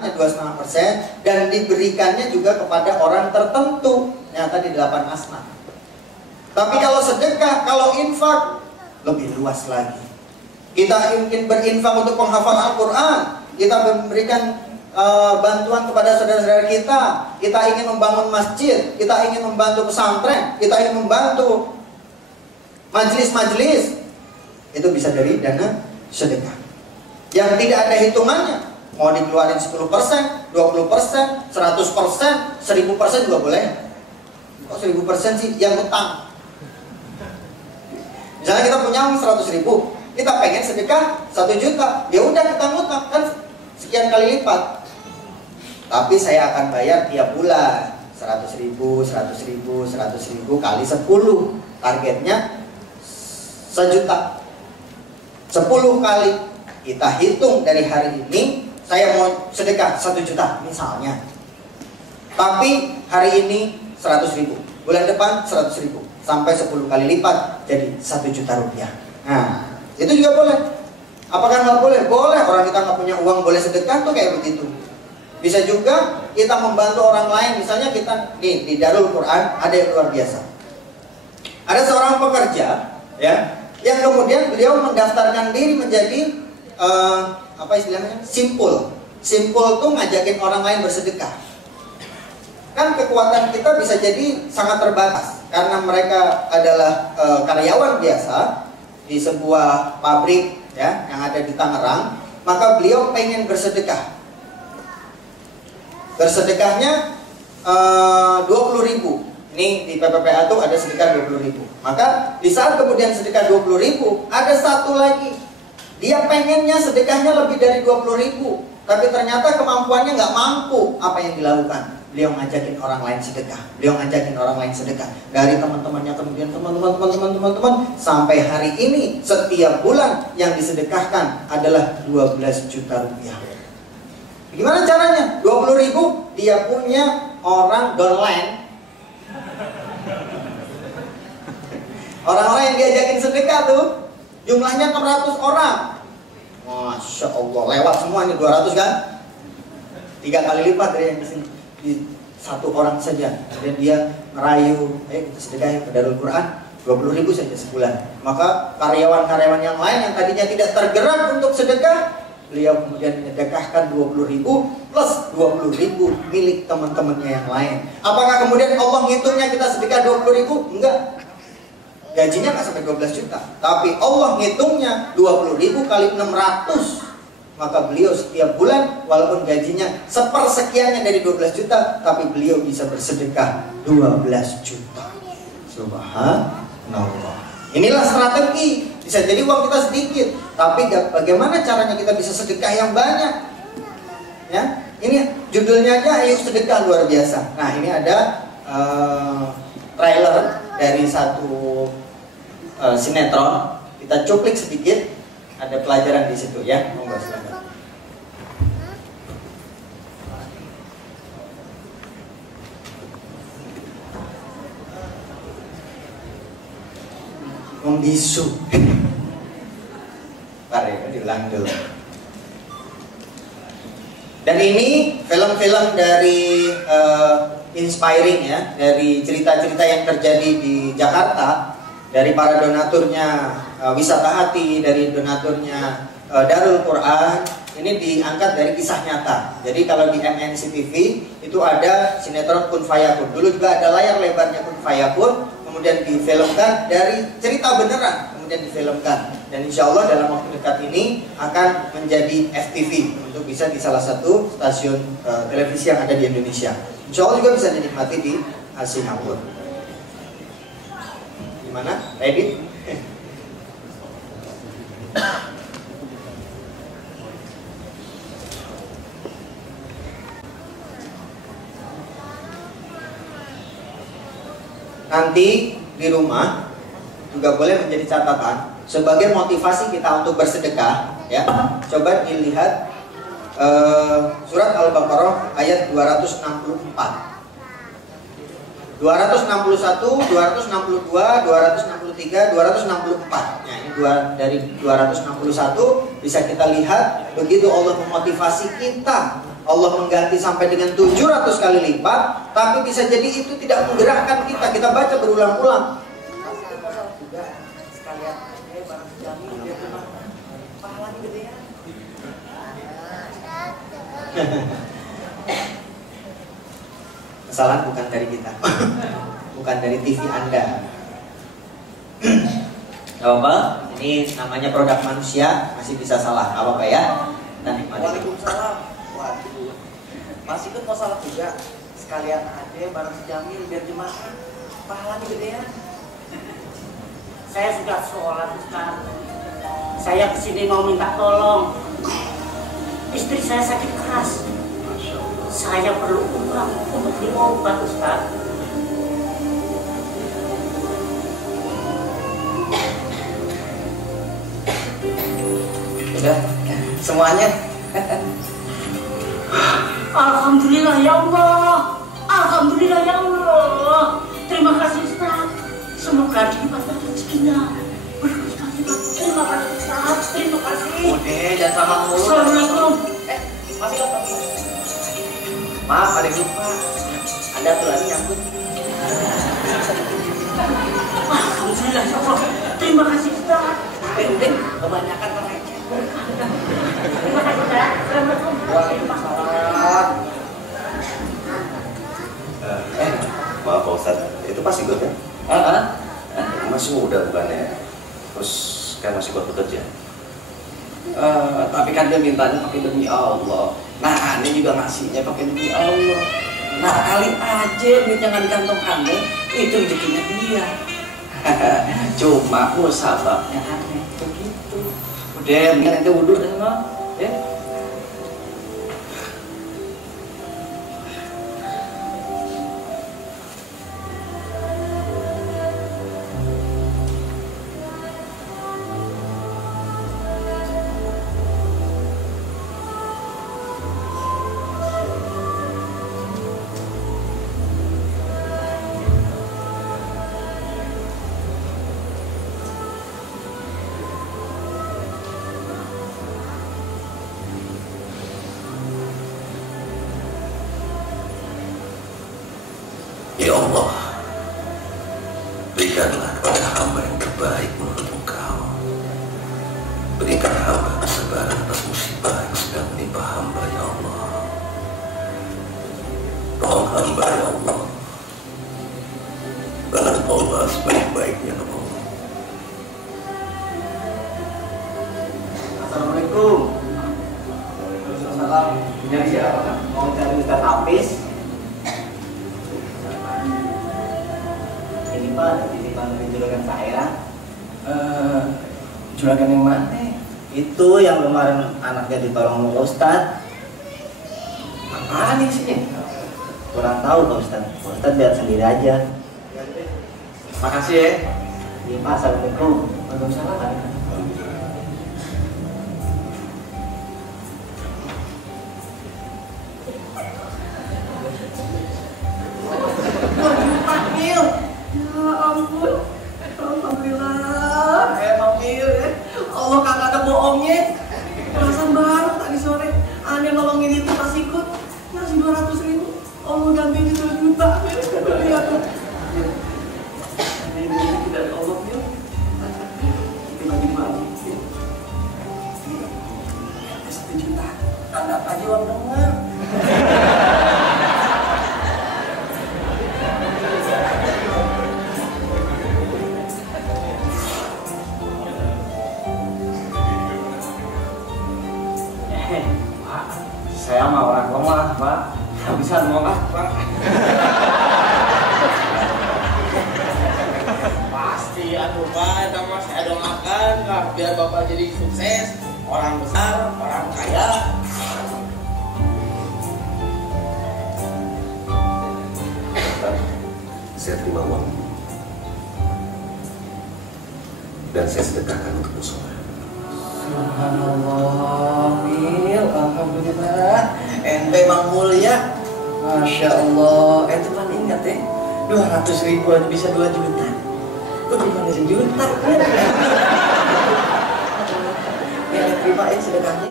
2,5% dan diberikannya juga kepada orang tertentu yang tadi 8 asnaf. Tapi kalau sedekah, kalau infak lebih luas lagi. Kita ingin berinfak untuk penghafal Al-Quran, kita memberikan bantuan kepada saudara-saudara kita ingin membangun masjid, kita ingin membantu pesantren, kita ingin membantu majelis-majelis, itu bisa dari dana sedekah yang tidak ada hitungannya. Mau dikeluarin 10%, 20%, 100%, 1000% juga boleh. Kok 1000% sih? Yang utang. Misalnya kita punya uang 100.000, kita pengen sedekah 1 juta, ya udah kita ngutang kan sekian kali lipat. Tapi saya akan bayar tiap bulan 100.000, 100.000, 100.000 kali 10. Targetnya 1 juta. 10 kali kita hitung dari hari ini. Saya mau sedekah 1 juta misalnya. Tapi hari ini 100.000, bulan depan 100.000, sampai 10 kali lipat jadi 1 juta rupiah. Nah, itu juga boleh. Apakah nggak boleh? Boleh. Orang kita nggak punya uang boleh sedekah tuh kayak begitu. Bisa juga kita membantu orang lain. Misalnya kita nih di Darul Quran ada yang luar biasa. Ada seorang pekerja ya, yang kemudian beliau mendaftarkan diri menjadi apa istilahnya? Simpul tuh ngajakin orang lain bersedekah. Kan kekuatan kita bisa jadi sangat terbatas karena mereka adalah karyawan biasa di sebuah pabrik ya yang ada di Tangerang. Maka beliau pengen bersedekah. Bersedekahnya 20.000. Ini di PPPA tuh ada sedekah 20.000. Maka di saat kemudian sedekah 20.000, ada satu lagi. Dia pengennya sedekahnya lebih dari 20.000, tapi ternyata kemampuannya nggak mampu. Apa yang dilakukan? Beliau ngajakin orang lain sedekah. Dari teman-temannya, kemudian teman-teman, sampai hari ini setiap bulan yang disedekahkan adalah 12 juta rupiah. Gimana caranya? 20.000 dia punya orang downline. Orang-orang yang diajakin sedekah tuh jumlahnya 600 orang. Masya Allah, lewat semua ini 200 kan? 3 kali lipat dari yang kesini. Di 1 orang saja. Kemudian dia merayu, kita sedekah ke Darul Quran 20.000 saja sebulan. Maka karyawan-karyawan yang lain yang tadinya tidak tergerak untuk sedekah, beliau kemudian menyedekahkan 20.000 plus 20.000 milik teman-temannya yang lain. Apakah kemudian Allah ngitungnya kita sedekah 20.000? Enggak. Gajinya nggak sampai 12 juta, tapi Allah ngitungnya 20.000 kali 600. Maka beliau setiap bulan walaupun gajinya sepersekiannya dari 12 juta, tapi beliau bisa bersedekah 12 juta. Subhanallah. Inilah strategi. Bisa jadi uang kita sedikit, tapi bagaimana caranya kita bisa sedekah yang banyak? Ya, ini judulnya aja ayo sedekah luar biasa. Nah, ini ada trailer dari satu sinetron, kita cuplik sedikit, ada pelajaran di situ ya. Monggo silakan. Membisu. Mari diulang dulu. Dan ini film-film dari inspiring ya, dari cerita-cerita yang terjadi di Jakarta, dari para donaturnya Wisata Hati, dari donaturnya Darul Quran. Ini diangkat dari kisah nyata. Jadi kalau di MNC TV itu ada sinetron Kun Fayakun. Dulu juga ada layar lebarnya Kun Fayakun, kemudian difilmkan dari cerita beneran, kemudian difilmkan. Dan insya Allah dalam waktu dekat ini akan menjadi FTV untuk bisa di salah satu stasiun televisi yang ada di Indonesia. Insya Allah juga bisa dinikmati di Singapura. Gimana? Ready? Nanti di rumah juga boleh menjadi catatan sebagai motivasi kita untuk bersedekah ya. Coba dilihat surat Al-Baqarah ayat 264, 261, 262, 263, 264. Nah, ini dari 261 bisa kita lihat begitu Allah memotivasi kita Allah mengganti sampai dengan 700 kali lipat, tapi bisa jadi itu tidak menggerakkan kita. Kita baca berulang-ulang. Sekalian barang sejamin biar cuma pahalanya gede ya. Kesalahan bukan dari kita, bukan dari TV Anda. Gak apa-apa, ini namanya produk manusia, masih bisa salah, gak apa-apa ya. Kita nikmati. Waalaikumsalam. Waduh, masih ikut mau salat juga. Sekalian aja barang sejamin biar jemaah pahalanya gede ya. Saya sudah sholat, Ustaz. Saya kesini mau minta tolong. Istri saya sakit keras. Saya perlu uang untuk beli obat, Ustaz. Udah, semuanya. Alhamdulillah ya Allah. Alhamdulillah ya Allah. Terima kasih, Ustaz. Semoga dilipat rezekinya. Berkali-kali. Terima kasih, Ustaz. Terima kasih. Udah, jangan sama mulu. Assalamualaikum. Masih lupa. Maaf, ada yang lupa. Ada aturan nyambut. Alhamdulillah ya Allah. Terima kasih, Ustaz. Udah, kebanyakan orang aja. Terima kasih, Ustaz. Assalamualaikum. Waalaikumsalam. Maaf Pak Ustadz, itu pasti gue kan? Masih muda bukannya, terus kan masih buat bekerja. Tapi kan dia mintanya pakai demi Allah. Nah, aneh juga ngasihnya pakai demi Allah. Nah, kali aja duit yang ada di kantong aneh itu rezekinya dia. Cuma musababnya aneh begitu. Udah, mendingan nanti wudhu deh semua. Ya. Ya Allah, berikanlah kepada hamba yang terbaik menurut Engkau. Berikan hamba kesabaran atas musibah yang sedang menimpa hamba, ya Allah. Tolong hamba, ya Allah. Dengan Allah sebaik-baiknya, ya Allah. Assalamualaikum. Waalaikumsalam. Nyari siapa? Mau cari Ustaz Hafiz? Ini Pak, titipan dari juragan saya. Juragan yang mana? Itu yang kemarin anaknya ditolong Pak Ustadz. Apaan isinya? Kurang tahu Pak Ustadz. Pak Ustadz lihat sendiri aja. Makasih ya. Iya Pak, Assalamualaikum. Waalaikumsalam. Allah kagak ada bohongnya. Perasaan baru tadi sore aneh nolongin itu pas ikut ngasih 200.000. Allah gantiin 2 juta. Lihat tuh. Ini dari Allah ya. Kita bagi-bagi. 1 juta. Anggap aja uang dengar. Pak, saya mah orang lemah, Pak. Nggak bisa nolak, Pak. Pasti atuh Pak, itu mah saya doakan lah biar Bapak jadi sukses, orang besar, orang kaya. Saya terima uang dan saya sedekahkan untuk musola. Subhanallah, Mil, alhamdulillah. Ente Mang Mulia, Masya Allah. Ente pan ingat ya, 200.000 aja bisa 2 juta. Kok gimana 1 juta? Ya, terima sedekahnya.